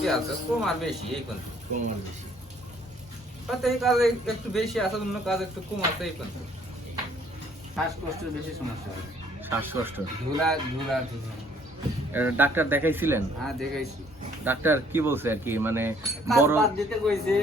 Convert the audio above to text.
কি আছে? কম আর বেশি এই কোন কম আর বেশি। হয়তো এই কাজে একটু বেশি আছে অন্য কাজ একটু কম আছে এই কোন শ্বাসকষ্ট বেশি সমস্যা শ্বাসকষ্ট। ধুলা ধুলা ধুলা ডাক্তার দেখাইছিলেন? হ্যাঁ দেখাইছি। ডাক্তার কি বলছে আর কি? মানে বড় দিতে কইছে।